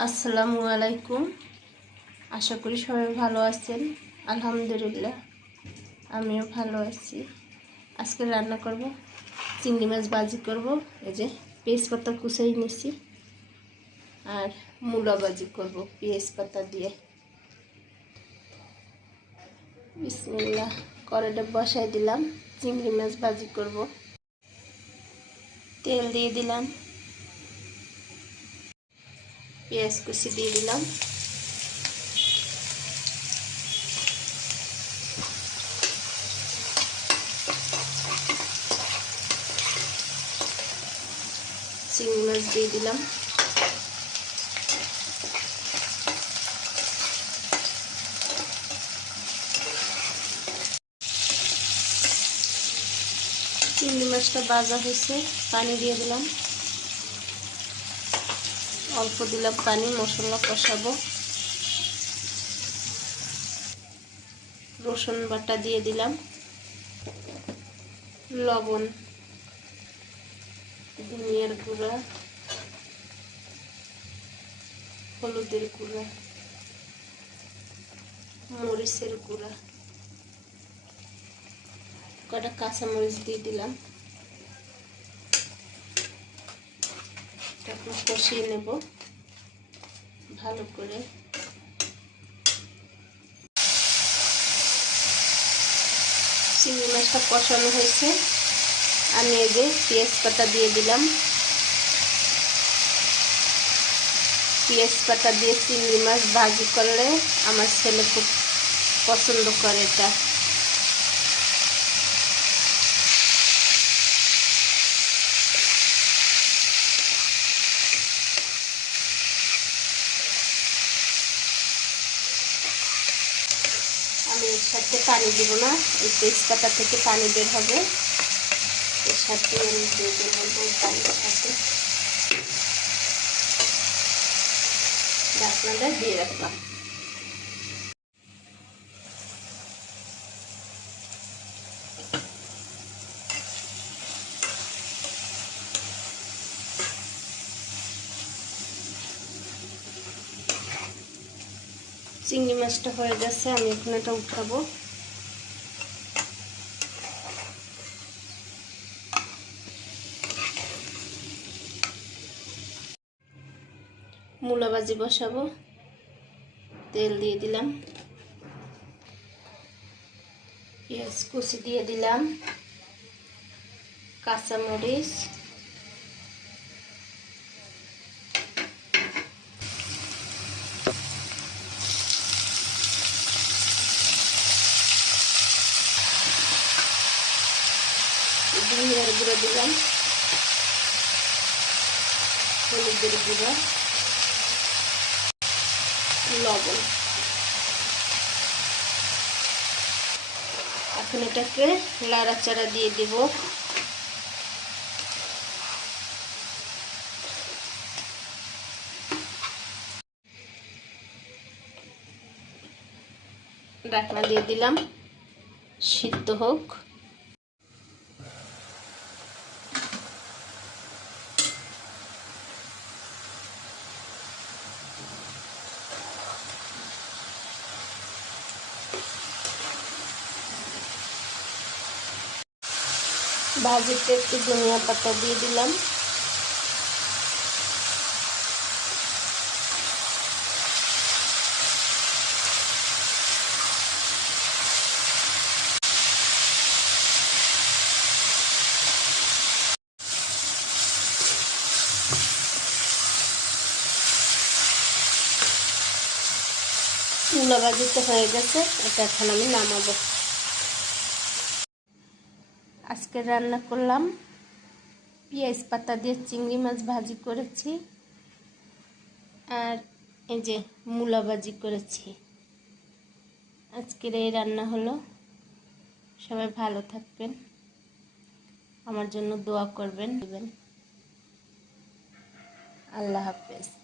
আসসালামু আলাইকুম। আশা করি সবাই ভালো আছেন। আলহামদুলিল্লাহ, আমিও ভালো আছি। আজকে রান্না করব, চিংড়ি মাছ ভাজি করব। এই যে পেঁয়াজ পাতা কুচাই নিছি আর মূলা ভাজি করব পেঁয়াজ পাতা দিয়ে। বিসমিল্লাহ, কড়াইটা বসাই দিলাম, চিংড়ি মাছ ভাজি করব। তেল দিয়ে দিলাম। পেঁয়াজ কুচি দিয়ে দিলাম। চিংড়ি মাছ দিয়ে দিলাম। চিংড়ি মাছটা ভাজা হয়েছে, পানি দিয়ে দিলাম। অল্প দিলাম পানি, মশলা কষাবো। রসুন বাটা দিয়ে দিলাম। লবণ, ধনিয়ার গুঁড়া, হলুদের গুঁড়া, মরিচের গুঁড়া। কটা কাঁচামরিচ দিয়ে দিলাম। তারপর কষিয়ে নেব। ভালো করে। চিংড়ি মাছটা কষানো হয়েছে। আমি এই যে পেঁয়াজ দিয়ে দিলাম। পেঁয়াজ পাতা দিয়ে চিংড়ি মাছ ভাজি করলে আমার ছেলে খুব পছন্দ করে এটা। আমি এর সাথে পানি দিব না, এই তেজপাতা থেকে পানি বের হবে। এর সাথে আমি দিয়ে দেব পানির সাথে। ঢাকনাটা দিয়ে রাখলাম। চিংড়ি মাছটা হয়ে গেছে, আমি এখন এটা উঠাবো। মূলা ভাজি বসাবো, তেল দিয়ে দিলাম। পেঁয়াজ কুচি দিয়ে দিলাম, কাঁচামরিচ। ধনিয়ার গুঁড়ো দিলাম। হলুদের গুঁড়ো। লবণ। এখন এটাকে লাড়াচাড়া দিয়ে দেব। ডাকনা দিয়ে দিলাম। সিদ্ধ হোক। ভাজিতে একটু ধনিয়া পাতা দিয়ে দিলাম। মূলা ভাজিতে হয়ে গেছে এটা এখন আমি নামাবো। আজকে রান্না করলাম। পেঁয়াজ পাতা দিয়ে চিংড়ি মাছ ভাজি করেছি। আর এই যে মূলা ভাজি করেছি। আজকের এই রান্না হলো। সবাই ভালো থাকবেন। আমার জন্য দোয়া করবেন। দেবেন আল্লাহ হাফেজ।